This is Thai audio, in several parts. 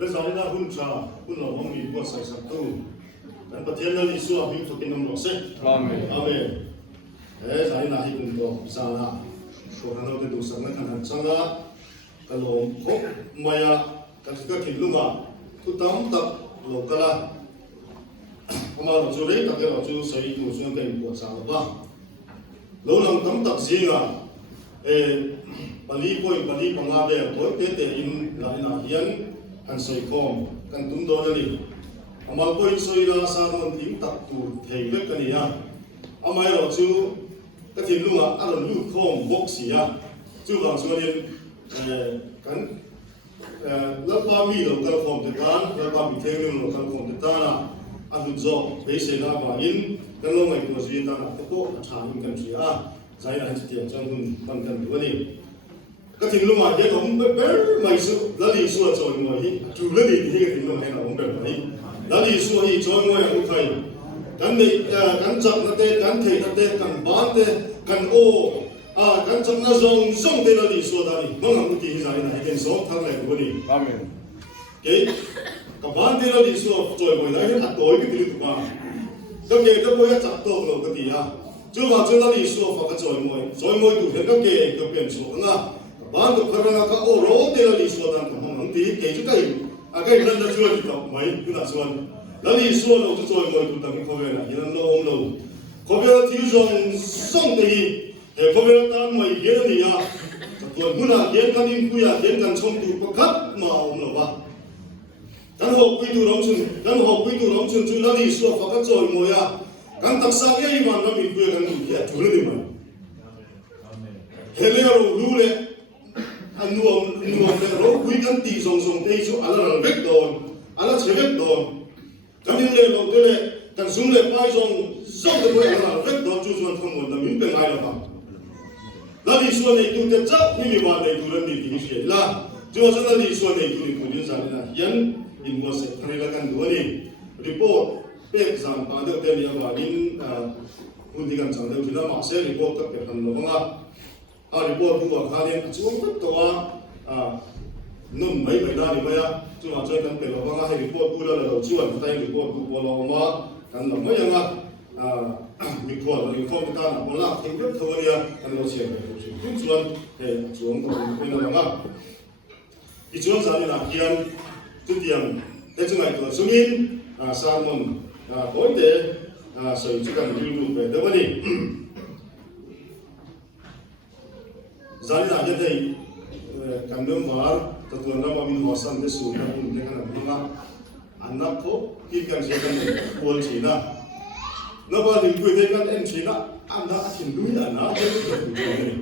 และสายหน้าหุ้นชาหุ้นเราห้องมีก็ใส่สักตู้แต่ประเทศนั้นอิสระมีทุกที่นำหลอกเสร็จอาเมนสายหน้าให้คุณบอกสาระตัวข้างนอกจะดูสังนักขันสังละกะโหลกพกมายากันก็ถิ่นลุงอ่ะทุกตั้มตับโลกละพอมาเราจูเร่ตักเราจูใส่ดูส่วนเป็นปวดสารบ้างเราลองตั้มตักซิงอ่ะบาลีก็บาลีปังอาเบะตัวเตะอินลายนาเฮียนกันใส่คอมกันตุ้มโดนเลยอามาก็อินสอยลาสารมันทิ้งตักตูเทเวกันเนี่ยอามาเราจูก็ถิ่นลุงอ่ะอะไรลูกคอมบ็อกซี่อ่ะจูบางส่วนเนี่ยกันแล้วก็มีเราก็คอมติดตั้งแล้วก็มีเทคโนโลยีเราก็คอมติดตั้งอ่ะอันนี้จบเบสิกนะว่าอินกันลงไอ้ตัวสิ่งต่างๆก็ต้องทำกันสิอ่ะใจเราจะเตรียมจังหุ่นตั้งกันตัวนี้ก็ถึงลุงอ่ะเดี๋ยวผมไม่สู้แล้วดีสู้จอยมวยจูแล้วดีที่ก็ถึงลุงให้เราผมแบบนี้แล้วดีสู้ที่จอยมวยอย่างใครกันเด็กกันจับนัดเตะกันเทนัดเตะกันบ้านเตะกันโอกันจับนัดส่งเตะแล้วดีสู้ได้น้องมันที่ใจนะให้เป็นสองทางเลยตัวนี้อาเมนเก๋กับบ้านเตะแล้วดีสู้จอยมวยได้ให้ตัดตัวให้ไปถึงตัวบ้านก็เก๋ก็พยายามจับตัวเราก็ดีอ่ะ就把这那里说发个做梦都那个给个变数啊，把个可能那个哦，罗的那里说的，可能第一给这个给人家说的到没跟他说，那里说了就做梦都等于可别了，也能弄弄，可别提上送的，也可别单位别的你啊，ตัวมุนาเขียนกันอินคุยเขียนกันชมดูก็คัดมาเอาหน่อวะกันหกปีดูร้องชุนจุลนี่สัวฟักก็จอยมวยอ่ะกันตักสร้างยังอีมันก็มีคุยกันอยู่แค่จุลนี่มันเฮเลโรรู้เลยอันนัวเลยเราคุยกันตีส่งเตยชั่วอะไรเวกโดนอะไรเชเวกโดนกันยิ่งเลยเราเลยกันสุ่มเลยไปส่งเตยอะไรเวกโดนจู่ๆมันทั้งหมดนั้นมีเป็นไงล่ะครับ那你说呢？都在找你们话呢，都在你听说啦。就是那你说呢，都你不认识呢？人因我是他那个干多呢，report 北上把那个你话因本地干长的，就那马些 report 特别很多啊。report 如果他呢，就不多弄没那里面呀，就话最近别个讲还 report 多了，就只话不带 report 多过了嘛，干什么样啊？มีคนมีข้อมูลการคนละที่เรื่องตัวเนี่ยกันเราเชื่อเลยทุกส่วนส่วนของเป็นอะไรบ้างอีกส่วนสารนี่นะเขียนทุกอย่างแต่จังไงตัวสุนินสารมันโอ้ยเดใส่ชุดกันดูดูไปแต่วันนี้สารนี่นะยังได้กันเดิมว่าตัวนั้นว่ามีหัวสันได้สูงนะคุณเด็กขนาดนี้ว่าอันนั้นเขาคิดกันเสียกันควรสีนะแล้วพอถึงคุยกันเอ็นชีนะอันนั้นถึงดูอย่างนั้นไม่ได้ถึงตัวนี้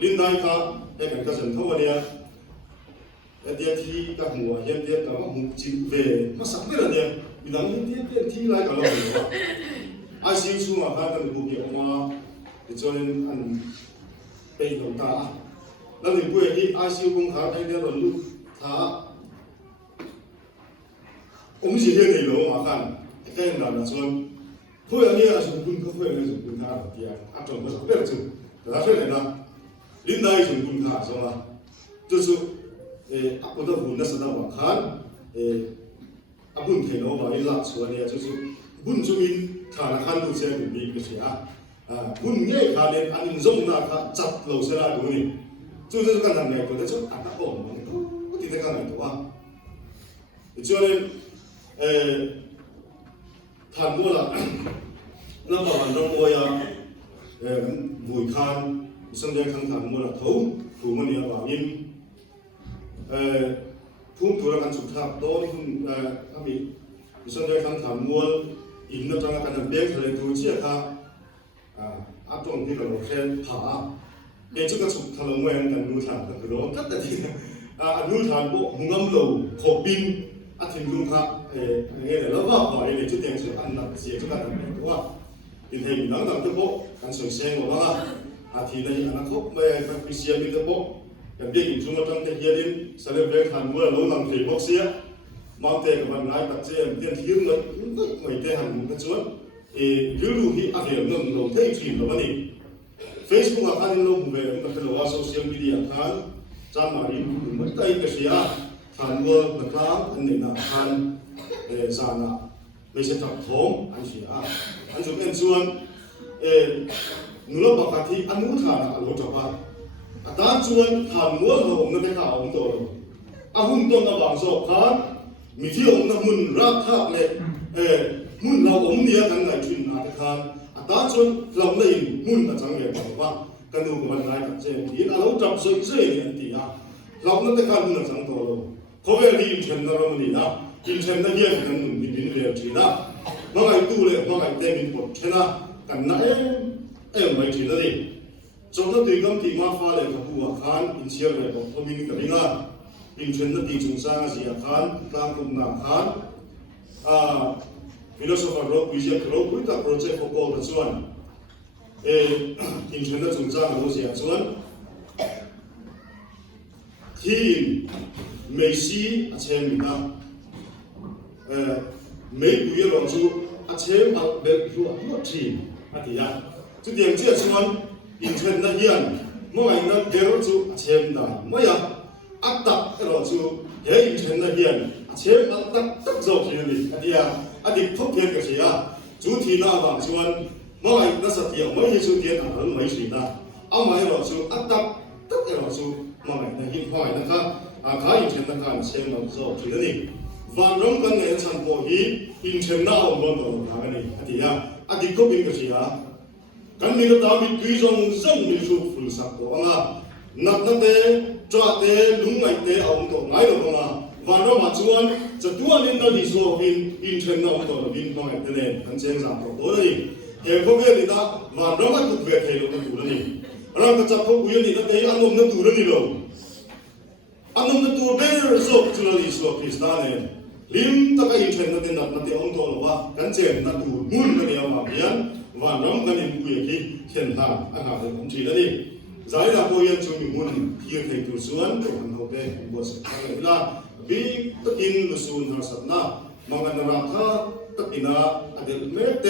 ลินได้ครับแต่กันก็สันเท่านี้เดียที่กับหัวเดียกับหัวจิตเวมาสักเรื่องเนี่ยมีหลังเดียที่ไรกับเราเลยว่าไอซีซูมาพากันดูเกี่ยวมาจนอันเป็นหลงตาแล้วถึงคุยที่ไอซีคงขาได้เนี่ยเราลูกท้าผมสิเห็นในโลกมากันแค่นั้นนะส่วนผู้อย่างนี้ส่วนคุณก็ผู้อย่างนี้ส่วนคุณค่าที่อาจจะไม่สมบูรณ์จุดแต่ถ้าเช่นนั้นลินได้ส่วนคุณค่าใช่ไหม就是阿婆的父那是那么看阿婆听到话一拉出来就是本主民看看都这样子个些本也看的安中那看扎老些那东西就是看他们那个就看他哦我听他看那个就是谈过了那么晚上我呀会看现在看谈过了头我们也话因พุ่งตัวกันสุดท้ายโต้พุ่งถ้ามีส่วนใหญ่คำถามมวลอินนับจากการเบี้ยทะเลตัวเชี่ยค่ะอาตรงที่เราแค่ผาจุดกระสุนทะลุแหวนกันดูฐานกันคือเราก็แต่ที่ดูฐานพวกหุ่นกำลังขบบินถึงลุงค่ะเนี่ยแล้วว่าหอยเนี่ยจุดเด่นสุดอันนั้นเสียจุดการทำงานว่าอินเทอร์เน็ตต่างๆทุกพวกการส่งเสียงว่าทีในอนาคตไม่ไปเสียมีทุกพวกอย่างที่อยู่ช่วงตั้งแต่เย็นสารเวทหันเมื่อรู้หลังถือพวกเสียมาเตะกับมันร้ายตัดเสียเตียนที่ยืมเลยไม่เตะหันกันชวนยืมที่อาเหียนนั่งลงเที่ยวทีมแล้ววันนี้ Facebook อาคารลงเวรมันเป็นว่าโซเชียลมีเดียอาคารจำมาดีมันได้ก็เสียท ทานวัวนะครับอันนี้นะทานสานะไม่ใช่จับท้องอันเสียอันสุดเป็นส่วนนุลปกติอันนู้นทานอันรู้จักว่าตาส่วนทานวัวเราไม่ได้ข่าวของตัวอาหุ่นต้นระหว่างสอบทานมีที่องค์น้ำมันรักท่าเลยมุ่นเราองค์เดียกันไหนชุนอาทานตาส่วนเราไม่มุ่นอาจังเลยบอกว่ากันดูกันไรกันเจนที่เราจับสวยๆเนี่ยที่เราไม่ได้ข่าวมุ่นอาจังตัวเราเขาเวรีอินเชนเราไม่ได้อินเชนนั่นเยี่ยมกันบินเรียบชีนะเมื่อไงตู้เลยเมื่อไงเต็มบินปดชนะกันนะไม่ชีนะนี่จนถ้าตีกันที่มาฟ้าเลยกับผู้ว่าขานอินเชียเลยบอกทมินกับลิงาอินเชนนั่นตีจงสร้างเสียขานกลางกลุ่มนาขานฟิโลโซฟาร์โรวิเชียโรคุยกับโปรเจกต์ของโกลด์ส่วนอินเชนนั่นจงสร้างเราเสียส่วนทีมเมซี่อาเชมินาไม่คุยเราจูอาเชมอัลเบร์ตัวทีมอาทิตย์จุดเดียวเชื่อส่วนอินเทอร์เน็ตยันเมื่อไงนั้นเดี๋ยวจูอาเชมได้เมื่อยังอัตตาเราจูเดี๋ยวอินเทอร์เน็ตยันอาเชมอัตตาตักโจทีนี้อาทิตย์อาทิตย์ทบทวนกันเสียจูทีน่าบางส่วนเมื่อไงนั้นสัตย์ไม่ใช่จูเทียนอะไรไม่ใช่นะเอามาให้เราจูอัตตาตักเราจูเมื่อไงนั้นยิ่งห้อยนะครับข้าอินเทอร์เน็ตการเชมเราโจทีนี้วันรุ่งกันเนี่ยฉันพอฮีอินเทอร์เน็ตเอาบนตัวทางนี้อาทิตย์อาทิตย์ก็เป็นกันเสียกันมีก็ตามมีคุยจงซึ่งมีสุขฟุลสักตัวนะนัดนั่นเตะจ้าเตะลุงไงเตะเอาตัวไหนตัวนะวันรุ่งมาชวนจะตัวนี้นั่นดีสุขอินเทอร์เน็ตเอาตัววินตัวไงเตะเนี่ยกันเชิงสักตัวนี้เฮ้ยพวกนี้นะวันรุ่งมาถูกเวทให้เราตัวนี้เราก็จะพบวิญญาณนั่นเตะอันนั้นนั่นตัวนี้เราอันนั้นนั่นตัวเบอร์สุขจุลนี้สุขคริสต์เนี่ยลิมตะกันอินเทอร์เน็ตนั่นเตะเอาตัวเราว่ากันเชิงนั่นตัวมุ่งกันเนี่ยมาเพียงวันน้องกันยังคุยกันเช่นท่าอาหารของจีนนี่ใจเราคุยกันช่วงมีมุ่งที่จะให้ตัวส่วนตัวมันเอาไปบวชสักการะละบีตะกินลุสูนหาสัตว์นะมังกันราคาตะกินอาเดลเมตเต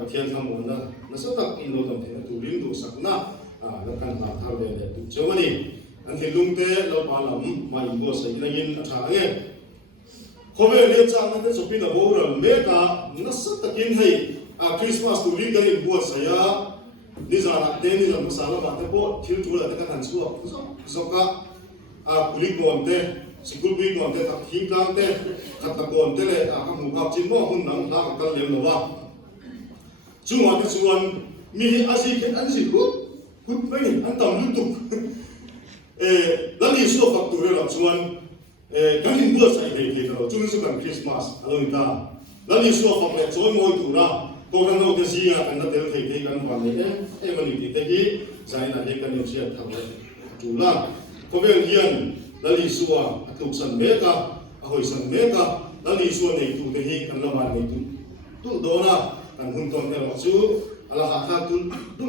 ประเทศทั้งหมดนะนั่นสักตะกินเราต้องเห็นตัวลิ้นตัวสักนะแล้วกันหาทางเดินตัวเจ้าวันนี้อันที่ลุงเตเราปาลำมาอินบวชใส่ในยินอาชาเงี้ยเขาไม่เรียกจ้างนั่นเป็นสุพินโบราณเมตานั่นสักตะกินให้คริสต์มาสตัวลิ้นกันอินบวชใส่ยานิจาระเตนิจามุสาลาบาเตโปทิลทูระเตกันทันชัวสกะกุลิกอนเตสิกุลกุลิกอนเตตักหิงกลางเตขัดตะกอนเตเลยข้ามูข้าวจิ้มหม้อหุ่นหนังลากกันเลี้ยงหนูว่าช่วงวันส่วนมีอาชีพอันสิคุณไม่อันต่ำลุตุกแล้วนี่สุดฝักตัวเราส่วนกันอินบวชใส่ให้เราช่วงสุดกันคริสต์มาสอะไรต่างแล้วนี่สุดฝักเลยช่วยมวยตัวเราตัวกันเราจะชี้กันนั่นเดี๋ยวให้กันวันนี้มันนี่ที่ที่ใจน่ะให้กันอยู่เสียทำเลยจุฬาก็เป็นเฮียนแล้วนี่สุดทุกสันเมตาหอยสันเมตาแล้วนี่สุดในตัวที่กันละวันในตัวโดนะกันหุ่นตอนเดียวสู้อะไรหาข้าตุ้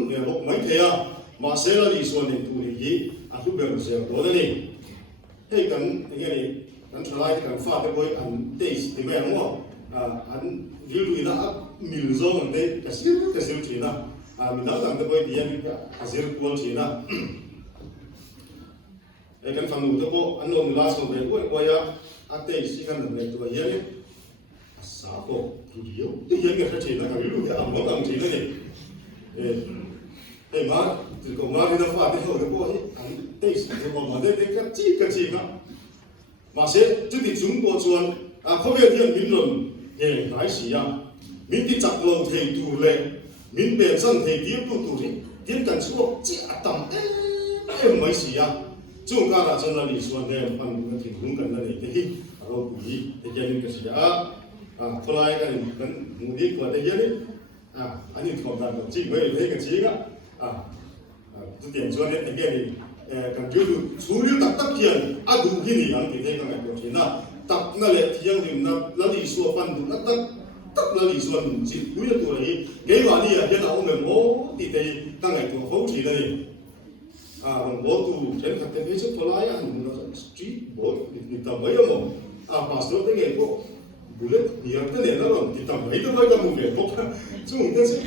นเนี่ยบอกไม่เทียมาเสร็จแล้วนี่สุดในตัวที่ทุกเรื่องเสียตัวนี้ให้กันอย่างนี้กันทลายกันฟาดไปบ่อยอันเตะที่แม่งว่าอันยืดด้วยนะมิลโซ่มันเตะกระสิบทีนะมิลล์กันไปบ่อยเดียนกระสิบกวนทีนะไอ้กันฟังดูตัวโบอันนู้นลาสโนเบลว่าอย่าอัตเตะสิกันนั่นเลยตัวเยันสาโกทีเดียวที่ยังก็ทีนะกันยืดด้วยอ่ะมันต้องทีนะเนี่ยมาถึงก็มาที่นั่นฟาดที่เขาตัวโบอันเตะสิตัวมันเตะกันจีกันมาเสร็จจุดที่จุ่มโบชวนเขาเรียกที่มิลล์หลายสิ่งมินที่จับเราเทดูเลยมินเป็นสันเทเดียวตัวนี้เดียวกันชั่วจีอัตมไม่สิ่งช่วงการจัดนาฬิส่วนเนี่ยมันก็ถึงหุ่นกันนั่นเองที่เราคุยแต่ยังมีกระแสทลายกันมุดีกว่าแต่ยังนี่อันนี้ทำได้จริงไหมเรื่องกันจริงจุดเด่นส่วนเนี่ยแต่ยังนี่กันยูดูสูริตักเขียนดูที่นี่ยังที่ได้กันไงตัวที่น่ะตักนั่นแหละที่ยังอยู่นั่นแล้วนี่ส่วนฟันดูนั่นตักนั่นนี่ส่วนจิตรู้ตัวนี้เกี่ยวกับนี่ยังเอาเงินโอ้ที่ได้ตั้งไงตัวเขาที่นั่นโบตูเช่นขัดเทปทลายสตรีทโบนี่ทำไมอ่ะพาสโตร์เนี่ยก็บุลเลตนี่อันนั้นเราที่ทำไมต้องไปทำเนี่ยก็ซึ่งนั่นสิ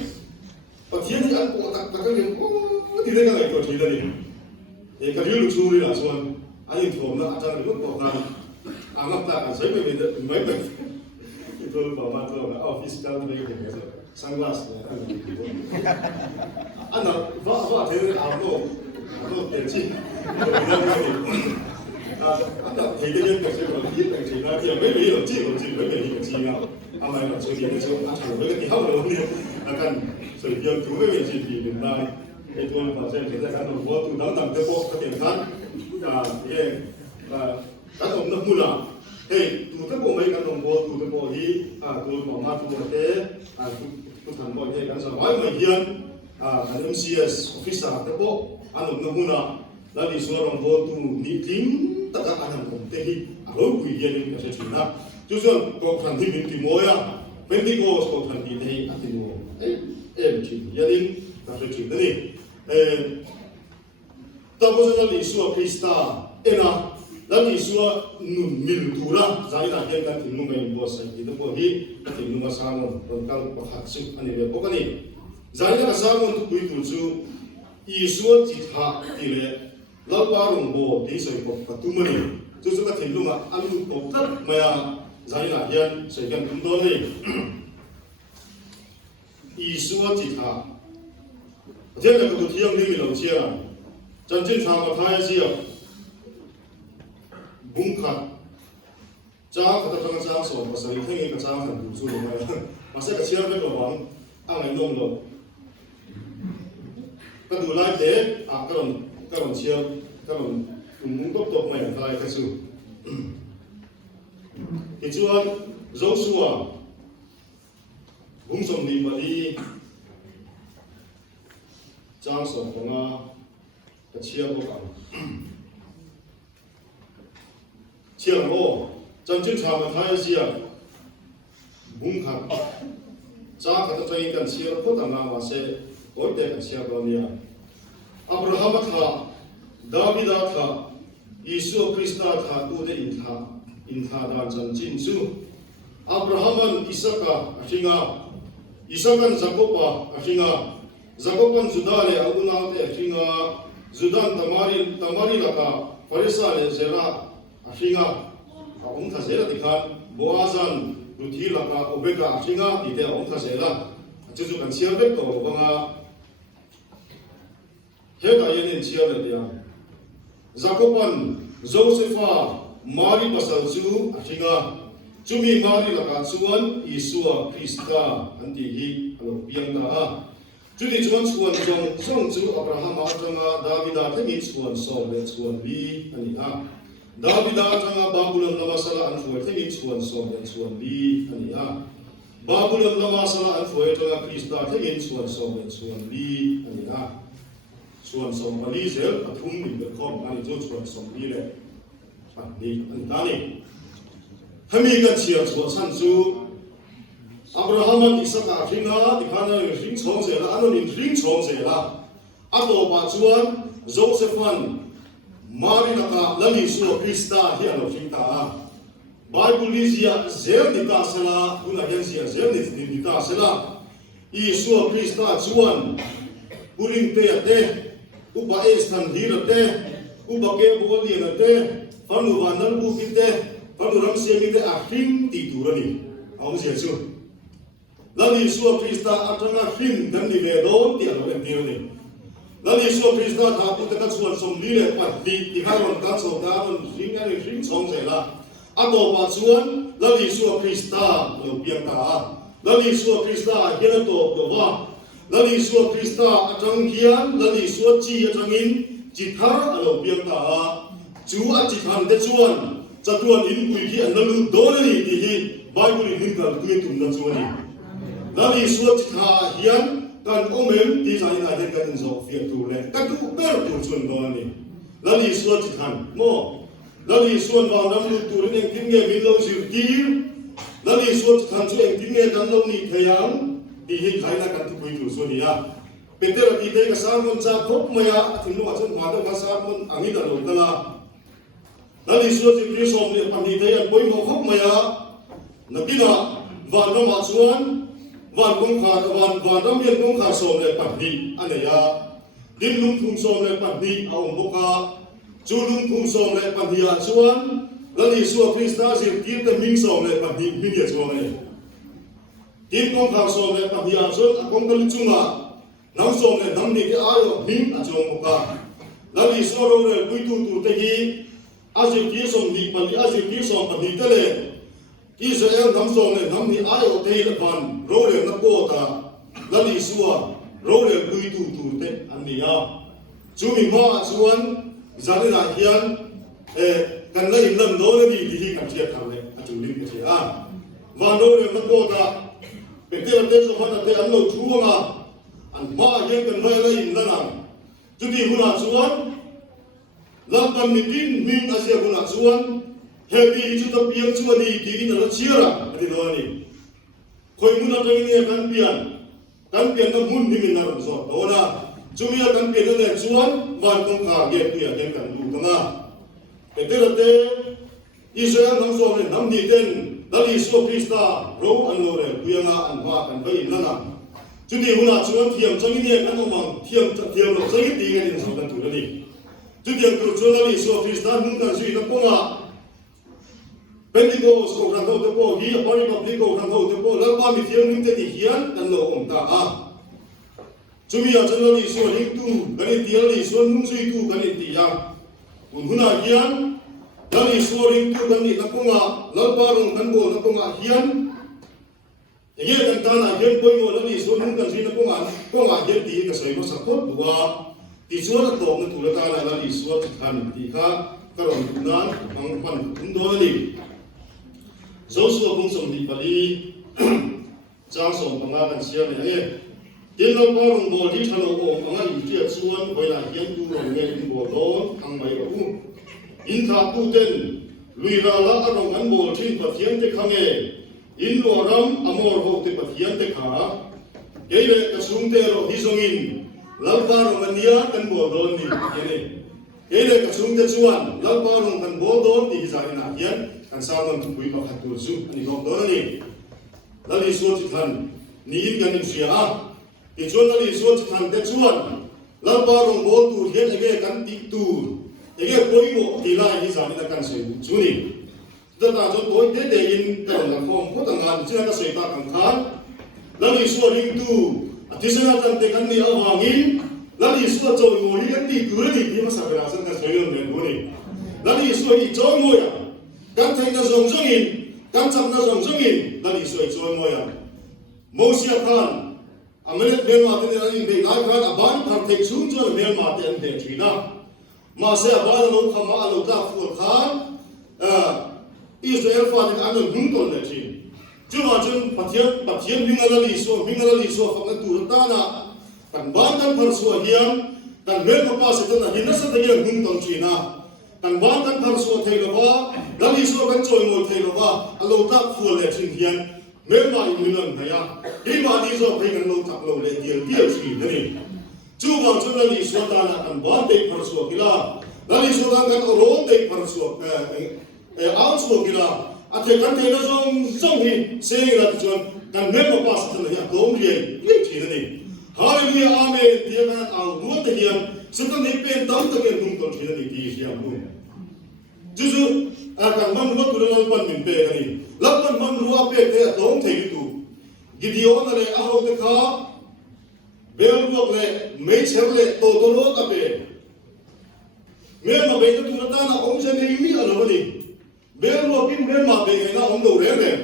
พอที่นี่อันก็ตักกันเนี่ยโอ้ที่ได้กันไงตัวที่นั่นนี่ก็ยืนลุกสู้เลยล่ะส่วนอันนี้ผมนะอาจารย์ก็บอกกัน anggap tak kan saya memang itu bawa tu office kalau mereka gitu sunglass anak bawa dia ano pensi anak dia yang kerja dia kerja dia memang dia dia ama yang saya dia itu anak mereka di awal ni akan setiap tu memang jadi bintang itu pasal kita kan buat tu dalam tempoh ketentuan kan nak mula tu tempoh mereka kan buat tu tempoh ni tu mama tu boleh tu kan boleh kan sama macam kan MCS officer tempoh nak mula lalu seorang buat tu meeting tak akan kompetensi aku kuian ini saya cina justru kau kan di moya pentikos kau kan di ni atinu cina jadi saya cina ni tapos lalu Yesus Kristus ena lalu Yesus miltura jadi nak kan tinung main bos itu boleh tinung masalah tentang berhasil ani dia bukan ni jadi nak masalah untuk itu Yesus jika tidak lalu baru mau disai kok ketumani justru kan tinung anu kok maya jadi nak yang saya kan tunduk ni Yesus jika dia nak ketuhian ni milau cia, janji sama kaya cia, bungkat, cakap kata orang cakap soal pasal itu ni cakap kan dulu rumah, masa kecil mereka bang, angin dong lo, kedua deh, kalau cia, kalau mungkap main kaya kesu, kecuali Joshua, bungsom di mari. Jangan soalnya kecil bukan, kecil jangan sama kaya siap, bungkak, jangan kata cakap kecil pun tangan masih, orang kecil dunia. Abraham kah, David kah, Yesus Kristus kah, udah inta dan janji su. Abraham Ishak akhirnya, Ishak Jacob akhirnya. Zakopan Zudale aguna te ahinga Zudan tamari laka Farisa le zera ahinga aung thazera dikan Boazan ruthi laka obeka ahinga ite aung thazera achuju kan siarbe to banga heta yenen siarbe dia Zakopan Josepha Mari pasal su ahinga cumi mari laka suan Isua Krista antihi alo piang da jadi cuma suan jong tu Abraham atanga David atengi suan Saul suan Li ani David atanga Babylon nama salah anfuai tengi suan Saul suan Li ani Babylon nama salah anfuai tanga Krista tengi suan Saul suan Li ani suan Saul Li zel atung ni berkom ani suan Saul Li le ani tani kami kan siap suan su Abraham Ishak akhirnya di mana ring congzela, anu ring congzela, atau bacuan Josephan, Mari laka lali suo Krista hiano kita. Bible dia zel dita sela, guna yang sia zel dita sela. Yesus Krista cuan, puring te ate, uba estan hirate, uba ke boli ate, panu vandal bukite, panu ramsi mite akhim tidurani. Aum sia cu. Lalu Yesus Kristus atanga fin dan di medon tiada orang tiada. Lalu Yesus Kristus aku tekan suan somlile pasti di kawan kaso kawan ring songzela. Atau pasuan lalu Yesus Kristus lebih kah. Lalu Yesus Kristus hian to doa. Lalu Yesus Kristus atang kian lalu Yesus ci atangin jithar lebih kah. Jua jithan decuan. Jatuan ini kuiki andalu dole ini Bible ini kalau kuih tunda cuani. Lalu Yesus hian kan omem di sana ada kan Sofia tu le, kan tu bertu cuan doa ni. Lalu Yesus mo, lalu Yesus bawang lu tu yang tinggal bilau sirkir, lalu Yesus tu yang tinggal kan lu ni kayang di kaina kan tu kuih tu cuan ya. Peter kita kesamun cakap maya, tinggal macam mana kesamun angin dalam tanah. Lalu Yesus Kristus ni pandai kuih mau maya, nabi na van macam van kong dam kong som le pahdi anaya din lung kong som le pahdi aung boka chu lung kong som le pahdi chuan แล้วนี่ส่วนคริสต์สิกินแต่มิงส่งเลยปะมิงเดียส่งเลยกินของข้าวส่งเลยปะมิงอาส่งกงกลิจุงอ่ะน้ำส่งเลยน้ำนี่ก็อายมิงอาจงมุกาแล้วนี่ส่วนเราเลยคุยตู่เตะอาสิกิส่งดีปะนี่อาสิกิส่งปะนี่เตะเลยกิเสียงน้ำส่งเลยน้ำนี่อายเตะละพันเราเลยนับโกตาแล้วนี่ส่วนเราเลยคุยตู่เตะอันนี้อ่ะจุมิมาส่วนจานนี้เฮียนกันเลยเริ่มโน้นนี่ที่กันเชียร์ทำเลยอาจุลิมเชียร์วันโน้นเลยนับโกตาเป็นเรื่องเต้นสมัยนั้นเต้นอันเราชัวร์มาอันมาเยี่ยมกันเลยเลยนั่นน่ะจุดที่หุ่นส่วนลับกันมีกินมิงอาเซียหุ่นส่วนเฮบีจุดตะเพียงส่วนนี้ที่กินเราเชียร์อันนี้โน่นนี่คอยหุ่นอะไรเนี่ยกันเปลี่ยนน้ำหุ่นที่มีน้ำสดโน่นนะจุดนี้กันเปลี่ยนเนี่ยส่วนวันต้องขาเก็บเปลี่ยนกันดูกันนะเป็นเรื่องเต้อิสราเอลน้ำสดเนี่ยน้ำดีเต้นแล้วอิสราเอลคริสต์รู้อันโน่นเลยเพียงอันว่ากันไปนั่นน่ะจุดที่หุ่นส่วนเทียมจังนี้กันต้องมองเทียมเราจังนี้ตีกันในสังคมตัวนี้จุดที่กลุ่มชนแล้วอิสราเอลคริสต์นุ่งกันชีวิตต้องว่าเป็นที่โก้สกปรกทั้งตัวโก้ยี่ปริมาณที่โก้ทั้งตัวโก้แล้วบ้านมีเทียมนุ่งเต็มที่เฮียนกันโลองตาจุดที่อาจารย์แล้วอิสราเอลตู้กันที่แล้วอิสราเอลนุ่งชีตู้กันที่ยาหุ่นเฮียนแล้วอิสราเอลตู้กันที่นักว่าแล้วบ้านกันโก้นักว่าเฮียนอย่างนี้กันตาหน้าเย็นไปหมดแล้วนี่ส่วนนึงกันสินะพวกมันเย็นดีก็ใส่มาสักคนดูว่าที่ส่วนนั้นตรงนั้นถูกแล้วตาแล้วนี่ส่วนกันที่ข้าก็ลองดูนั้นบางคนคุณดูนี่ส่วนคงสมดีพอดีจ้างส่งประมาณกันเสียเลยเนี่ยเดี๋ยวเราก็ลงโบที่ทะลุโอ่งประมาณอีกเจ็ดส่วนเวลาเย็นดูลงเงินโบโดนทางไหนก็อู้อินทาตู้เต้นลุยลาละอารมณ์กันโบที่ประเทียนที่ข้างเออินโดรัมอโมร์โฮติปะเทียนเตขาเกย์กระสุนเตโรฮิซงินลับปารงกันเนียกันบัวโดนนี่เกย์กระสุนเตชวนลับปารงกันบัวโดนที่จารินาเฮียนกันสร้างมันคุยกับขัดตัวซุอันนี้ก็โดนนี่แล้วนี่ส่วนที่ท่านนี่อินกันเสียที่ชวนแล้วนี่ส่วนที่ท่านเตชวนลับปารงบัวตูเฮียนเกย์กันติตูเกย์คุยโมที่ไล่ที่จารินากันเสียซุนี่แต่ตาจนตัวเด็กยินแต่ละฟองพูดงานที่นั่นก็เสียตาขังขาแล้วนี่ส่วนยิ่งตู้ที่ฉันอาจารย์เด็กกันนี่เอาหางินแล้วนี่ส่วนโจยโมนี่กันที่ตัวนี่ที่มาสักการะสังกัดสวยงามเลยพวกนี้แล้วนี่ส่วนอีโจยโมยกันแทงน่าสงสารอินกันจับน่าสงสารอินแล้วนี่ส่วนโจยโมยโมเสียขันอเมริกาเมียนมาที่นี่เป็นไอ้ขันอาบานขันเทคซูนจนเมียนมาที่อันเดียจีน่ามาเสียบ้านเราขมาเราตาฟูขันอิสราเอลฟ้าที่อันนั้นหุ่นตัวเลยจีจุดว่าจุดปัจจัยมิงาลาลิโซฟังกันตัวตานะกันบ้านกันพาร์สวาเฮียนกันเมื่อมาป้าเสด็จนะหินสัตย์ยังหุ่นตัวจีนะกันบ้านกันพาร์สวาเทลว่าลาลิโซกันโจยโมเทลว่าอัลโลตักฟูเลยจีเฮียนเมื่อมาอยู่นั่นไงอ่ะที่มาดีโซเพลงกันโลตักโลเลยเดียวจีนี่จุดว่าจุดลาลิโซตานะกันบ้านเด็กพาร์สวากิลาลาลิโซกันโรเด็กพาร์สวาเอาชั่วกิลาอาทิตย์กันเทนส่งหินเสียงอะไรจนกันเมื่อมาpassarตั้งแต่ตัวมีเรื่องที่นี่ฮาเลลูยาอาเมนที่กันเอารู้แต่เดียนสุดท้ายเป็นตั้งแต่เกิดนุ่งตัวที่นี่ที่เสียบุญจู่ๆกันมันรู้ตัวเราเป็นมินเปย์กันนี่แล้วมันรู้ว่าเปย์แต่ต้องเที่ยวตัวกิดีโอนั่นเลยเอาแต่ข้าเบลล์บอกเลยไม่เชื่อเลยตัวโลกเปย์เมื่อมาเบย์ตัวนั้นนะองค์เจนี่มีอะไรวะนี่เบลล์บอกกินเบลล์มาเบย์นะองค์ดูเรื่องเลย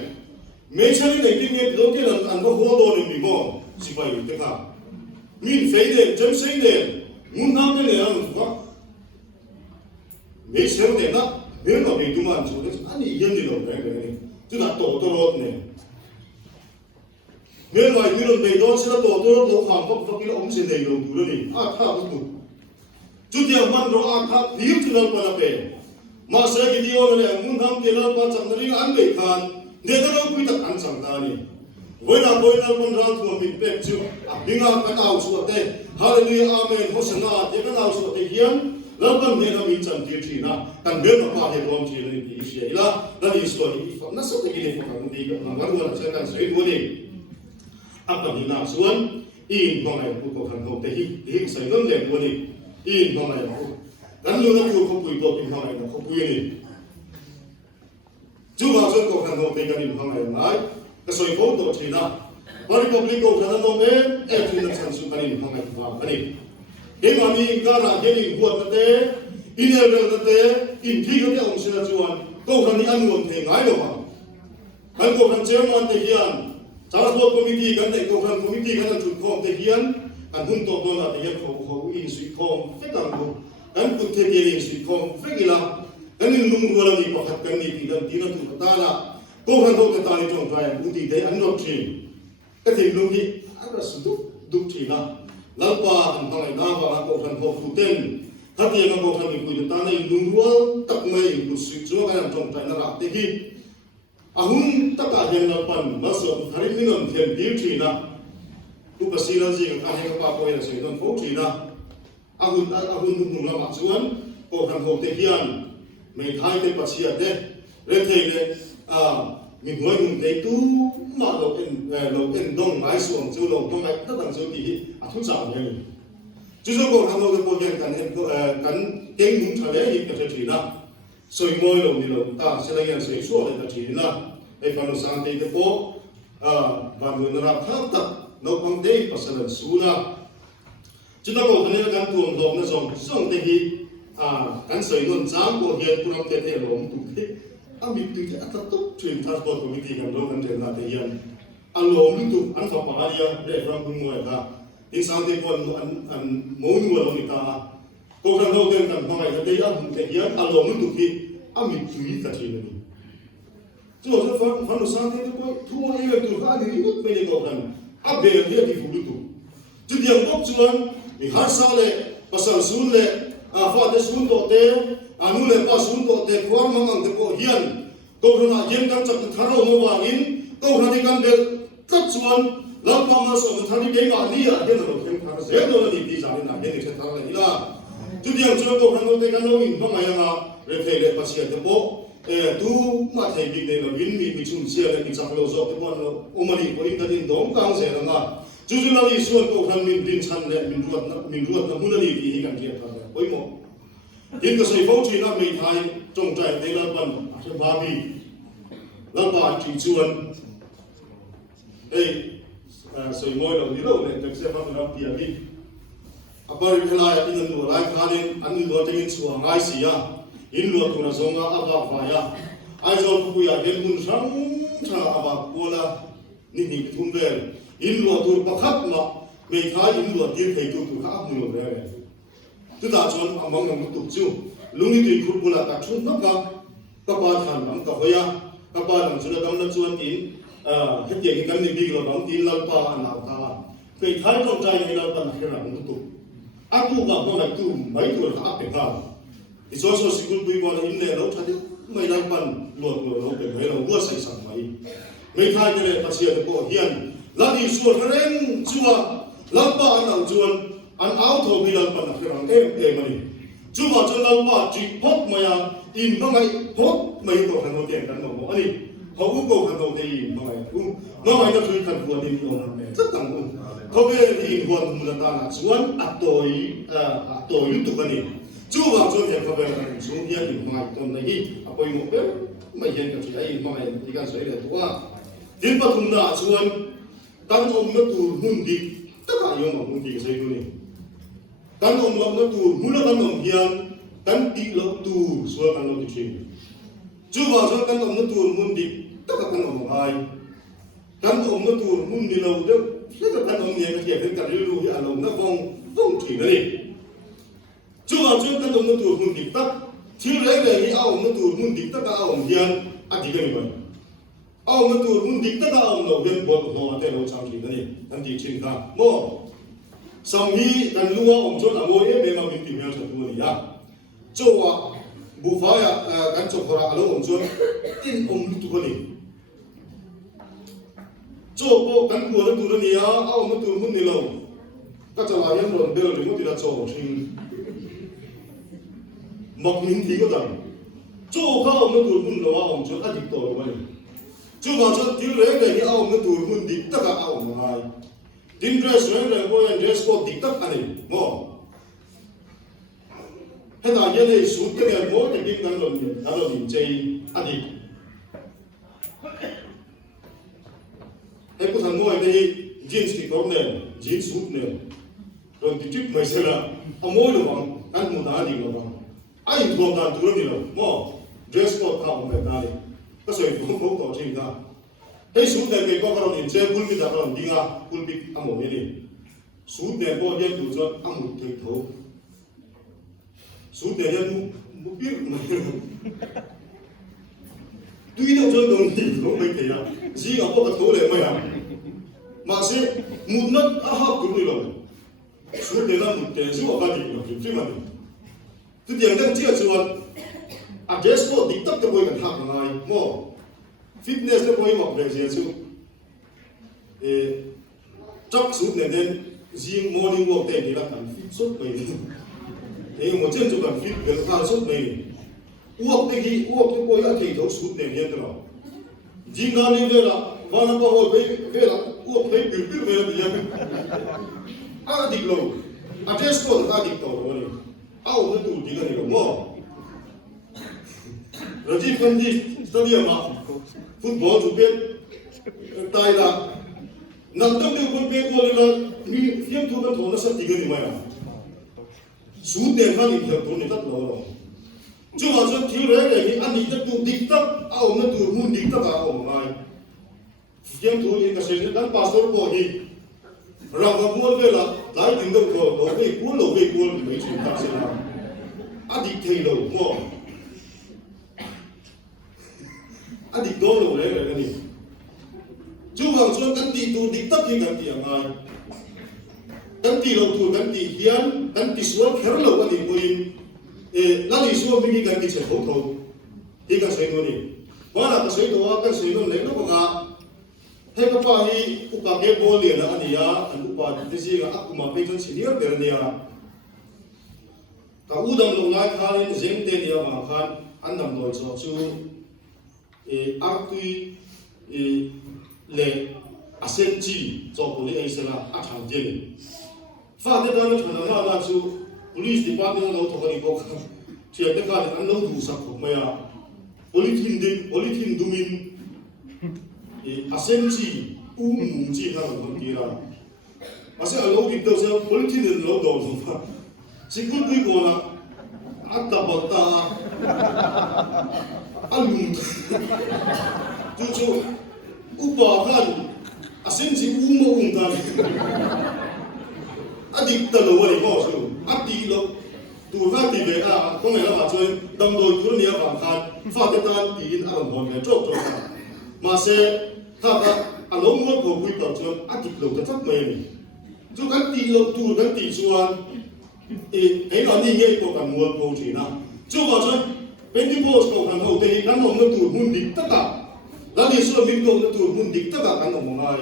ไม่ใช่ในที่นี้ตัวที่นั่นอันว่าหัวโดนมีมั้งสิไปอยู่แต่ข้ามีเฟย์เดนเจมส์เซนเดนมุนน้ำเป็นอะไรนั่นถูกปะไม่เชื่อเลยนะเบลล์มาเบย์ตัวมันชูเลยอันนี้ยังดีเราเรื่องเลยจุดนั้นตัวรถเนี่ยเมื่อไหร่ที่เราเบย์โดนเสียตัวรถเราข้ามพักกิโลองค์เซนเดนเราดูเลยถ้ามันถูกจุดเดียวมันเราถ้ารีบที่เราไปละเบย์มาเสียกิดีโอเลยมุนน้ำที่เราปัจจัยนั้นอันเบย์ขันเดี๋ยวเราคุยกันอันสังตานี่เวลาคนรังตัวมีเป็ดจู่บิงอากันเอาสวดเตะฮาเลลูยาอาเมนโฮสนาเดี๋ยวกันเอาสวดเตะเฮียนแล้วกันเนี่ยเรามีจันทร์ที่นะกันเดินมาพาเหตุรวมที่นี่ที่เสียละแล้วนี่สวดอีกฝั่งนั้นสวดที่นี่ฝั่งนั้นดีกับหลังวันวันเช้ากันสวยมุ่งนี่อันนี้น่าส่วนอินของไอ้ผู้คนเขาเตะหิใส่เงินเดือนมุ่งนี่อินของไอ้ผู้นั้นรู้นะผู้เขาคุยตัวเป็นของไอ้เขาคุยนี่ cho cầu thần hậu tây cái điểm hàng này ngay cái soi phố tổ chỉ na bari public cầu thần nông em thì nó sản xuất cái điểm hàng này vào cái điểm cái mà mình cái là cái điểm buat cái inelvel cái in thi cái ông sinh ra chuan cầu thần đi ăn nguồn thì ngay đâu mà anh cầu thần chairman thì hiền transport committee cái này cầu thần committee cái là chủ công thì hiền anh hùng tổ đó là thì hiền khẩu in suy công phép làm luôn anh cũng thấy cái in suy công phép gì là anh lùng luôn là đi bắt cái này thì đơn tí nó tụt ta là cầu thần đâu cái ta đi trong vài bút thì đấy anh đọc chỉ cái thì lùng đi anh là sử dụng đúc chỉ là lão ba anh thằng này na và cầu thần hậu phụ tênถ้าที่เราบอกทางนี้คุยตอนนี้ลุงวัวตักไม่ดูสิชัวร์กันจงใจน่ารักที่ที่อาหุ่นตักอาเห็นเราปั่นมาส่งหาริมินนเทียนดิวทีนะทุกภาษีเราจริงการให้กับป้าป่วยเราเสียต้นโฟทีนะอาหุ่นนุ่มละมาชวนบอกทางโฮเทียนไม่ท้ายเป็นภาษีเด็กเรื่องที่เนี่ยมีหัวหนุ่มเด็กตู้มาเราเอ็นดงไม้ส่วนจู่ลงตรงไหนตั้งแต่จู่ที่ทุกอย่างเลยจู่ๆก็ทำเราจะบอกยังกันเห็นกันเก่งมุ่งทะเลอีกแต่ทีนะสวยมวยลงนี่ลงตาเสด็จสวยชั่วเลยแต่ทีนะไอ้ฟังเราสั่งตีเด็กโป้บางเรื่องรับทั้งตัดนกบางเด็กภาษาสู้นะจู่ๆก็ทำให้กันตัวลงนะส่งตีกันสวยนวลจ้างก็เห็นตัวเราเตะลงตุกที่มีตุกที่อัตตุกช่วยทางสปอร์ตคอมมิตี้กันลงกันเดินหน้าเทียนอารมณ์ตุกอันฝักปากเนี่ยเรื่องฟังมวยนะที่สั่งตีคนอันโม้นัวลงนี่ตาก็ทำเราเดินกันทำไมจะได้ยังแต่ยังอารมณ์ตุกที่มีจุยแต่ทีนี้จู่ๆฟังเราสั่งตีก็ทั่วเองตุกอันนี้ก็ไม่ได้ก่อนเบลเนี่ยที่ฟูดุตุจุดยังพบชวนมีฮาร์ซาเล่ภาษาซูนเล่ฟาเดซูนโตเตนู่นเล่ภาษาซูนโตเตความมั่งเตโกเฮียนก็ขณะยังกันจับทารโอมาวาอินก็ขณะที่กันเบลตัดชวนแล้วมามาส่งทางที่เก่งอันนี้เห็นเราเห็นทางเสียโดนที่ดีจานี่นะเห็นที่ทางอะไรล่ะจุดยังชวนก็ขณะที่กันเราอินบ้างไงนะเรื่องเรื่องภาษาเตโกดูมาไทยบิ๊กเนี่ยเราวินมีชุ่มเสียเลยมีจักรโลโซเตโกเราอุมาลีคนอินทร์ดินดงกลางเสียนะจู่ๆเราอีส่วนก็ขณะมีดินชันเนี่ยมีรวดนะมุนลีที่กันเกี่ยวกันโอ้ยหมอยินก็ใส่ฟูจีน่ะมีไทยจงใจในระดับเฉพาะมีระบาดที่ชวนใส่มวยเราที่เราเนี่ยจะเสียความรับเพียรที่apa rilai in lu lai khalin an lu tengin chuang ngai sia in lu tuna zonga aba vaya ai zol ku ya den mun sang tha aba kola ni thum vel in lu tur pakhat ma me khai in lu tir thei tu kha mu lo re tu da chon among nam tu chu lungi ti khut bula ta chun na ka pa than am ka hoya ka pa nam chu dam na chuan in het ye kan ni bi lo dam tin la pa an ta me khai tong chai ni la pa na khera mu tu aku ga bona tu mai tu ka pe ga is also sikul bui wala in le lo thadi mai lang pan lo pe mai lo wa sai sang mai mai thai ne pa sia ko hian la di su reng chua la pa an chuan an out tho bi lang pan rang mani chua chu la pa chi phot maya in ba mai phot mai to han no ten kan no ani ho u ko kan no te in ba mai no mai to chui kan ko ni no me chắc tang uเขาเป็นที่หัวมุลตานะส่วนตัวยุตุกันนี่จู่ว่าจนอย่างเขาเป็นอะไรส่วนที่ยิ่งมาตอนนี้พอยิ่งเป็นไม่เห็นกันที่ไอ้มาที่กันสวยเลยตัวดินปฐุมราชส่วนตั้งองค์นัตูหุ่นดีตั้งแต่ยังหุ่นดีใช่ไหมตั้งองค์นัตูหุ่นละตั้งองค์เฮียนตั้งตีละตูส่วนตั้งละตูชิมจู่ว่าจนตั้งองค์นัตูหุ่นดีตั้งแต่ตั้งองค์ไอ้ตั้งองค์นัตูหุ่นดีเราเด้อแล้วก็ตั้งองค์เนี่ยก็เกี่ยวกับการรู้อารมณ์นักวงถีนั่นเองจู่ว่าจนตั้งองค์นัตูหุ่นดีตั้งที่แรกเลยเอาองค์นัตูหุ่นดีตั้งแต่เอาองค์เฮียนอดีตกันไปเอามาตัวมุ่งดิกตะเอาเราเดินบนหัวแต่เราจำทีนั่นเองทันทีชิงตาโม่สามีกันรู้ว่าองค์ชนอโมเอเมมามีติเมียชนตัวนี้จ้าว่าบุฟ้ากันจบคนละเราองค์ชนตินองค์ลุตุกันนี่จ้าก็กันกลัวตัวนี้เอามาตัวมุ่งนี่เราก็จะว่ายังโดนเบลหรือว่าติดละจ้าชิงมักมินทีก็ได้จ้าเขาเอามาตัวมุ่งเราว่าองค์ชนอดีตตัวเราจู่ว่าจะที่เรื่องอะไรเอาเงินตัวมุ่งดิกตะก็เอามาให้ดินเดรสเรื่องอะไรก็ยังเดรสก็ดิกตะอันนี้มั้งให้ตาเย็นเลยสุดก็เนี่ยมั้งจะดิกนั่นหล่นใจอดีต cái của thằng ngồi đây jeans thì có nè jeans suit nè rồi thì chip mấy xe là ông ngồi được bằng ăn một đá đi là bằng ai thuộc đàn tụi nó đi đâu mà dress code thao một cái này cái sợi cũng không có chuyện cả cái suit này cái có cái đó thì chơi full bị đặt làm đi à full bị ăn một cái này suit này có dân tụi cho ăn một cái thấu suit này dân một biết mà tuy đâu cho đồng thì không mấy thế à gì ở có cái thấu này mày à mà sẽ một nước à học cũng được rồi suốt này là một cái số các định là chứ mà thì tiền đang chia cho adjust có định tất cả mọi cái thằng này mà fitness nó mọi mặt về gì chứ chắc suốt này nên riêng morning walk thì là cần fit suốt này thì một chân cho cần fit về thang suốt này uống cái gì uống cái coi là thì thấu suốt này như thế nào riêng là như vậy là và nó bảo về là uống cái biểu về là gì adik lo, adjust ko na adik to lo ni. Aw na tu di ka ni mo. Raji Pandi stadium ma football tu pe tai la. Nang tang de ko pe ko la ni fiam tu na thona sa ti ga ni ma ya. Su de ka ni ta tu ni tat lo. Chu ma chu thi re re ni ani ta tu dik ta aw na tu mun dik ta ka o ma. Fiam tu ni ka se ni dan pastor ko ni rằng vào buôn về là lái tiếng đồng hồ đó về buôn thì mấy chuyện ta sẽ làm đi thầy đầu mò đi đó đầu đấy là cái gì chú hàng xuân cắn tì tu đi tất khi cắn tì ở ngoài cắn tì đầu tu cắn tì hiến cắn tì xuống khéo lâu cái gì quên lá đi xuống mình đi cắn tì sẽ thấu thấu thì cái sấy nó này quá là cái sấy đó cái sấy nó lấy nó có ngã thế các bạn đi cũng cả cái bố liền là anh ấy anh cũng bảo thế gì là cũng mà bây giờ senior về này à cả u đầm lồng lại khai riêng tên nhà mà khai anh đầm đòi cho chú ác tuy lệ asenchi cho police ấy sẽ là ác hàng dân phát thế đó nó thành ra là chú police department nó thôi đi bốc chuyện thế cái anh lâu đủ sắc không mày à police team dumin asenchi mungji ha lo kira ase alo ki do sa politin lo do so fa sikul kui ko na atta bata alum tu upa kan asenchi mo undan adik ta lo wali mo so ati lo tu ha ti ve a ko ne la ma choi dam do tu ni a kan fa te tan ti in a lo ne chok chok mà sẽ thà anh ông muốn có quy tắc cho anh kịp lâu chắc mình chú các tỷ lâu tu các tỷ xuân ấy là như vậy có cả nguồn cầu chỉ nào chú bảo cho bên cái post cầu hàng hậu thì cán bộ nó tu muốn địch tất cả là đi xuân mình cầu nó tu muốn địch tất cả cán bộ một ngày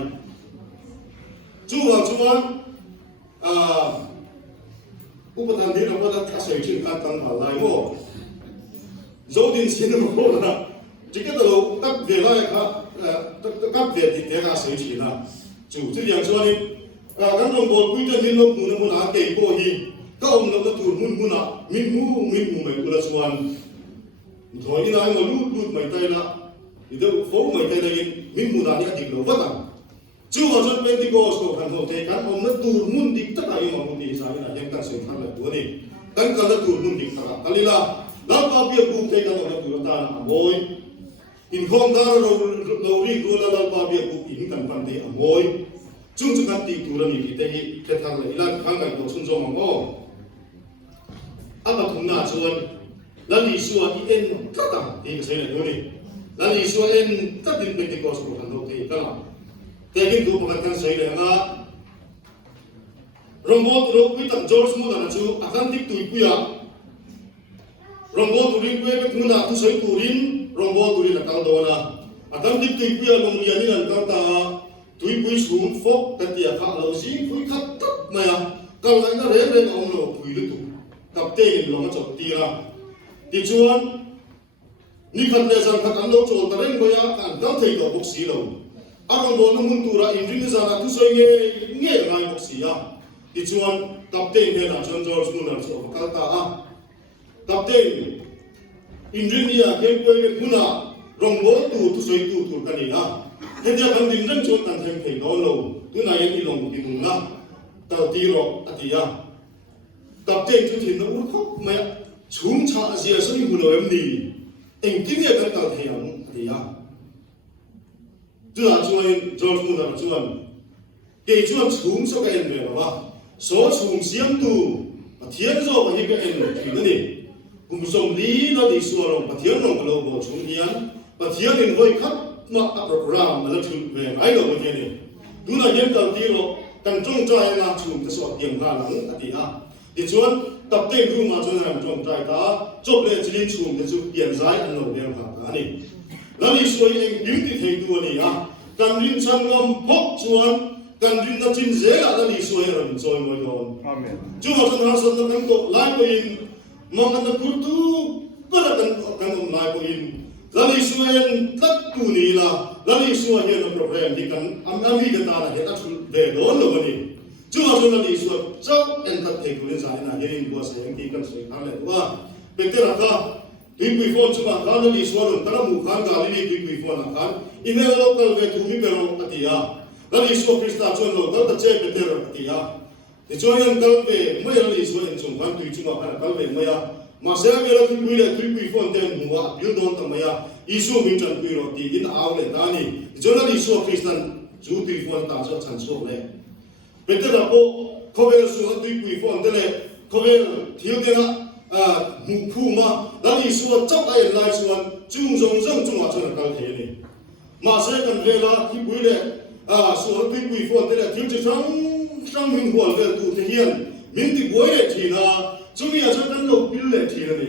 chú bảo cho upadan đi đâu đó các sự chuyện các tăng vào lại ngô dấu tin xin nó là chỉ cái đầu các về lại các về thì thế là sự chỉ là chủ cái điều cho nên các đồng bộ quy trình mình muốn là cái bộ gì các ông nó tụt muốn là mình mua mấy cái là xuân thôi như này mà lút mấy tay là thì đâu phố mấy tay này mình mua là những cái đồ vất à chú vào cho bênที่ Ghost ของเขาเทกันผมนั่นตูมุ่นดิกตะไคร้มามุ่นดีใช่ไหมนะยังตั้งสิ่งทำอะไรตัวนี้ตั้งกันแล้วตูมุ่นดิกตะกันอะไรล่ะแล้วก็เบี้ยบุกเทกันแล้วตูตาหน้าโวยอินคงดาเรารีกูแล้วเราก็เบี้ยบุกอินกันพันเดียโวยจุงจุกันตีตัวนี้ที่เที่เททางเลยแล้วข้างในตัวชุ่มๆมันก็อามาทุ่งนาชวนแล้วลีชัวอีเอ็นก็ต่างที่เกษตรตัวนี้แล้วลีชัวเอ็นก็ดึงเป็นที่ Ghost ของเขาเทกันละแต่ยิ่งดูมันกันใช่เลยนะรองบอลตัวคุยตั้งจอร์จมูลนะชูอาการติดตุยคุยอ่ะรองบอลตัวรินคุยเป็นมูลนะทุสายตัวรินรองบอลตัวรินนักการโดนะอาการติดตุยคุยอ่ะลงเรียนนี่นั่นการตาตุยคุยสูงฟอกแต่ที่อาการเราสิคุยขัดตับมาอ่ะการอะไรนั่นเรื่องเอาเราคุยเลยตัวกับเต้นเรามาจบตีละที่ชวนนี่ขัดเนี่ยสังขัดอันเราโจทย์แต่เรื่องไปอ่ะการเราเทกับบุกสีเราอารมณ์บนมุ่งตัวเราอินทรีย์จะนั่งทุสอยเงี้ยง่ายบุกสีอ่ะที่ชวนกับเต้นเนี่ยนะชวนจอร์จมูลนะชวนการตาอ่ะกับเต้นอินทรีย์เนี่ยเก็บไว้มุนะ rong bo tu soi tu kan ni ha he dia kan din rang chot kan them thei do lo tu na yang i long ki bung na ta ti ro atia tập tên chú thì nó uống khóc mẹ chúng cha gì ở sân hồ em đi em kinh nghiệm cái tàu thuyền thì à tôi là chú anh George Muller chú anh cái chú anh chúng số cái em về mà số chúng xiêm tu và thiên do và những cái em thì nó đi cùng sống lý nó đi xua rồi và thiên nó mà lâu bộ chúng hiến và thiên thì hơi khắc mà tập program mà nó chụp về cái đồ như này tôi là những tàu thuyền rồi cần trông cho em làm chúng cái số tiền ra lắm thì à thì chuan tập tên rung mà chuan làm trồng trái cá chốt lên chỉ linh chung cái chút tiền giải ăn lẩu đeo cả cá này là đi xuôi em những cái thầy tua này à cần linh chân ngâm phốc chuan cần linh ta chín dễ là đi xuôi rồi rồi mới đòn chúng mà chúng ta sẽ làm cái tổ lại của in mong anh ta cứ tu có là cần làm lại của in là đi xuôi tất tu này là đi xuôi hiện là program thì cần âm đi cái ta là hiện ta về đó rồi này chúng ta chúng ta đi xuống sau em tập thể của lên giải này nên qua sẽ em đi cần sẽ khá là qua bên kia là cả tùy quỷ phone chúng ta khá đi xuống rồi ta đã mù khán cả đi tùy quỷ phone là khán email local về thu mi pero atia là đi xuống Krista chuan local ta chơi bên kia là atia thì cho em cần về mấy là đi xuống em chúng khán tùy chúng ta cần về mấy mà sẽ về là tùy quỷ phone tên mua yêu đón ta mấy isu mình chân quỷ rồi thì in áo lên ta ni cho nó đi xuống Krista chú tùy phone ta cho chân số này bên kia là bộ có về xuống tùy quỷ phone thế này có về thiếu tiền mù phu mà đã đi xuống chấp ai lại xuống chung rong rong chung vào chân cái thế này mà sẽ cần về là khi quý này xuống tùy quỷ phone thế này thiếu chỉ sang mình huồn về tụ thể hiện mình thì quý này thì là chúng mình cho cần lộc bill này thì là gì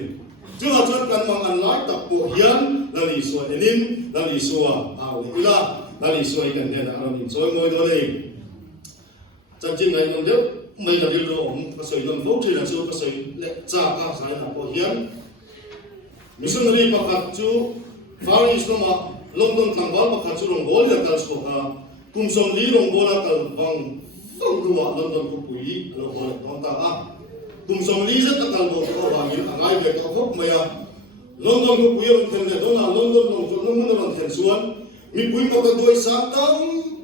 chúng ta cho cần mang ăn lại tập bộ hiến là đi xuống nên là đi xuống là đi xuống cái này là mình rồi ngồi đó này chân chính này nó rất mấy là điều đó có sự làm tốt thì là chưa có sự lệ trả cả sai là có hiến missionary bác chú Far East mà London thằng bảo bác chú đồng bố là cả số cả cùng sống lý đồng bố là cả bằng không đủ London cũng quý là bố là con ta cùng sống lý rất là cả bộ có vào những thằng ai về cao khốc mày London cũng quý là thành đó là London đồng chỗ nó muốn là thành xuống mình quý có cái đôi sáng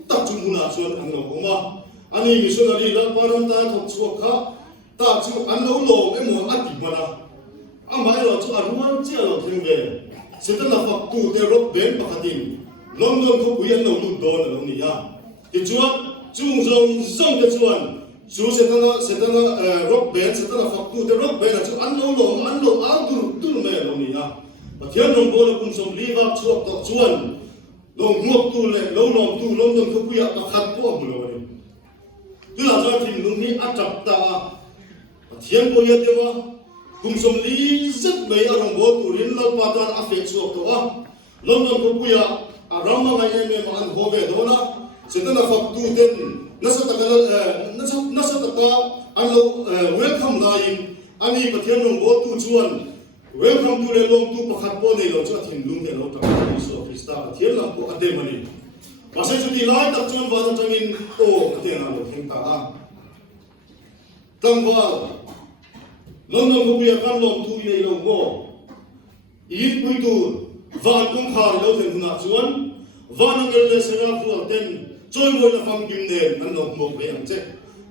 tập trung là xuống ăn đồ mà anh ấy missionary là param ta thuộc chuộc khác ta chịu ăn lâu lâu cái mùa ăn thịt mà anh ấy là chỗ ăn uống chưa là thêm về sẽ là phật tu theo rốt bén bạc tin London có quý ăn lâu lụt đó là lâu nhỉ thì chúa chung rong cái chúa sẽ là rốt bén sẽ là phật tu theo rốt bén là chỗ ăn lâu áo tu mẹ lâu nhỉ và thiên đồng bồ là cùng sống lý vào chuộc tọt chúa lòng ngọc tu lệ lâu lòng tu London có quý ăn bạc khát của ông rồi tôi là do thì lúcนี้áp chặt ta thiên bồ nhật mà cùng sống lý rất mấy ở đồng bộ tụ đến lâu ba tan áp phê chuộc đó London có quý à ram mà ngày em mà ăn hồ về đó na sẽ tên là phật tu tên nó sẽ ta ăn lâu welcome lại anh ấy có thiên đồng bộ tu chuan welcome to the long tu bạc khát bồ này lâu cho thiên lúc này lâu tập đi số Krista thiên là bộ anh em này và sẽ chú ý lại tập trung vào trong in ô cái nào được hiện tại tăng vào London có việc ăn lòng thu này lòng vô ít quý tu và cũng khai lâu thành ngã xuống và năng lực sẽ ra phù tên trôi ngồi là phong kim nền ăn lòng một về ăn chết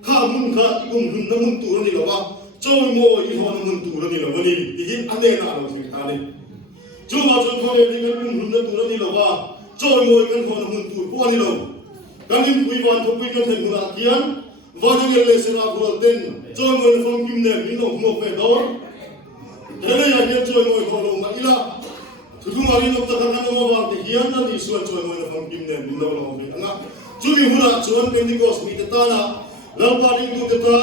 khá muốn khá cùng hùng nó muốn tu nó đi là ba trôi ngồi đi họ nó muốn tu nó đi là vấn đề thì hiện anh đây nào được hiện tại này chú mà chúng tôi đi cùng hùng nó tu nó đi là ba trôi ngồiกันคนหุ่นตูพวกนี้ลงกันยิ่งคุยวันทุกวีกันถึงหัวเทียนวันนี้เลยเสียเราคนเต้นtrôi ngồiฟังกิมเนี่ยมีน้องหัวไปดอเดี๋ยวนี้อยากเห็นtrôi ngồiคนลงมาอีละทุกคนมาลีนกตะกันนั่งมาบ้างที่เฮียนนั่นที่ส่วนtrôi ngồiฟังกิมเนี่ยมีน้องลงไปอ่ะจู่มีหัวส่วนเป็นที่ก็สมิตตานะแล้วปาริงตุตตา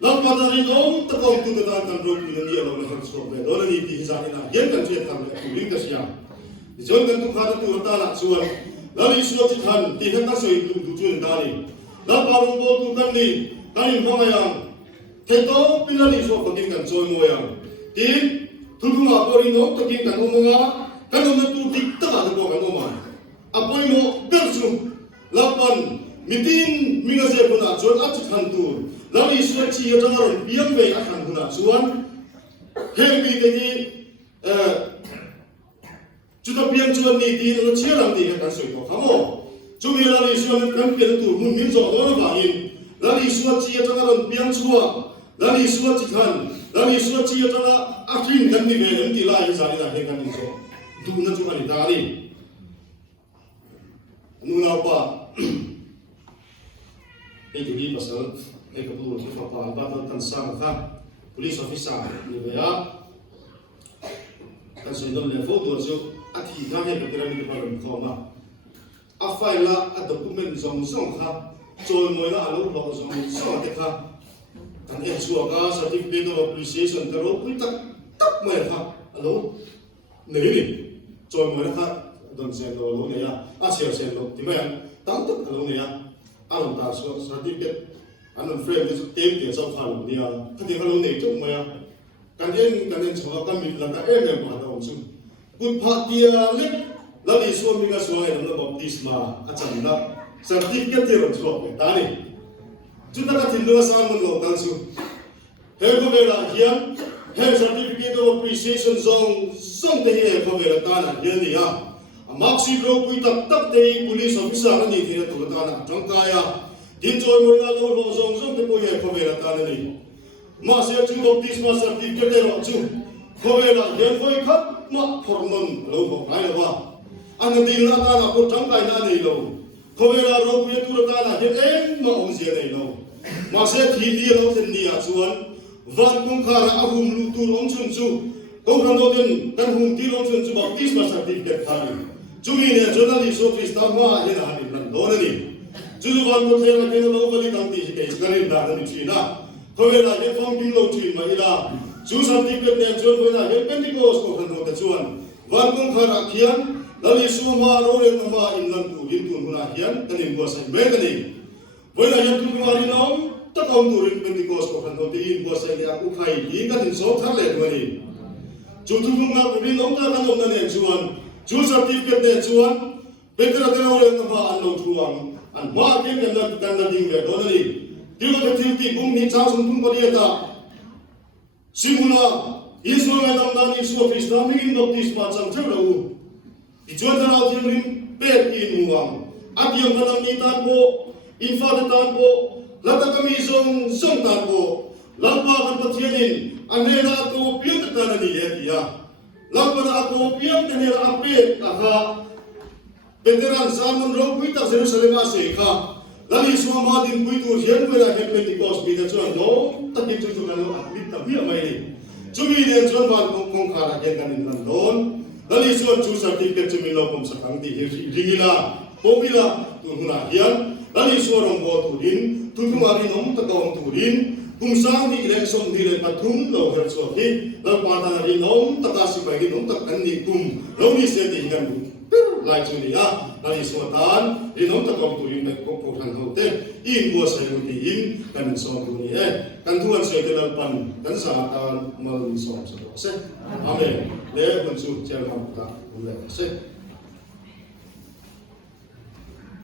แล้วปาริงน้องตะกองตุตตากันรู้มีนี่เราเลยหันสอบไปโดนนี่ที่ฮิซาอินะเย็นกันเชื่อทำเลยตุลิงกันเสียจนกันทุกขาตัวตาละส่วนแล้วอิสระจิตหันที่ท่านสวยดูจุนดานีแล้วปารุโบตุกันนี่กันยิ่งมองยังเทโตปิลาลิสวะกินกันสวยมวยยังที่ทุกคนอาปอริโนตกินกันโอมงากันโอมตุติตะกันโอกันโอมาอาปอริโนเบิร์สุแล้วปันมิตินมิงาเซบุนาส่วนอาจิตหันตัวแล้วอิสระชีจังหวะเบียงเวอาหันบุนาส่วนเฮมีกันนี่จุด ta pian chuan ni ti lo chia lang ti kan soi to khamo chu mi la li suan kan pian tu mun min zo do ba in la li suan chi ta ron pian chua la li suan chi khan la li suan chi ta akhin kan ni ve ti la in sa ni la he kan ni so du na chu ani da ni nu na pa e ju ni pasal e ka bu ro fa pa ba tan sang kha police officer ni ve ya kan soi don le fo do zo athi ga he ka tira ni ka ron kho ma a file a document zong zong kha choi moi la alo lo zong so te kha kan e chuwa ka certificate of appreciation ka ro pui tak tak mai kha alo nei ni choi moi la kha don sen lo ne ya a sia sen lo ti mai tam tak alo ne ya a lo ta so certificate an frame is tem te so kha lo ni ya ka ti alo nei chok mai ya kan en chuwa ka mi la ka e me ma da chu put pha tia le la li so mi ga so ai lo baptisma a chan la certificate te ro chuwa pe ta ni chu ta ka tin lo sa mun lo kan su he ko be la hian he certificate of appreciation zong te he ko be la ta na hian ni ya maxi bro pui tak tak te police officer ani thira tu ta na tang ka ya din choi mo na lo zong te ko he ko be la ta na ni ma se chu baptisma certificate te ro chu ko be la hian foi khat ma hormon lo ho ai la ba an din la ta na ko tang kai na nei lo ko be la ro pui tu ta na hian em ma ong sia nei lo ma se thi ni lo sen ni a chuan van kong khara ahum lu tu ong chun chu ko han do den kan hum ti ong chun chu baptisma certificate thani chumi ne journalist office ta ma he na ni nan do ni chu van ko the la ke lo ko li kam ti ke skarin da ni chi na ko be la ye phong kim lo chi ma ila chu certificate ne chu ko na he pentecost ko han do ta chuan van kong khara khian lali su ma ro le ma in lan tu din tu na hian tanin ko sai me tani voi la yan tu ma ni nom ta kom tu rin pentecost ko han do ti in ko sai ya ku khai ni ka din so thar le do ni chu tu na ku rin nom ta ka nom na ne chuan chu certificate ne chuan petra te ro le ma an lo chuang an ma ke ne na ta na ding le do ni ti lo te ti bung ni cha sum tum ko ni ta simuna isno me dam na ni su office na mi in baptisma chang theu lo ichuan ta au thim rim pe in nuang atiam na nam ni tan po in fa ta tan po la ta kami song tan po lampa kan pathianin anela to pian ta na ni le dia lampa na to pian ta ne la pe ta kha veteran salmon ro pui ta Jerusalem a se kha lali so ma din pui tu hian me la he Pentecost bi ta chuan no ta ki chu na lo admit ta bi mai ni chumi ne chuan van kong kha ra ke kan in lan don lali so chu certificate chu mi lo kom sa kang ti ringila pomila tu na hian lali so rong bo tu din tu ma ri nom ta kong tu din kum sang ni election ni le pathum lo her so hi la pa ta ri nom ta ka si bai ni nom ta kan ni kum lo ni se ti kan lai chu ni a lali so tan ri nom ta kong tu rin me ko ko han ho te in bo sai lu ti in kan so tu ni e kan thuan se te lan pan kan sa ta mal so se amen le kun chu chel ham ta le se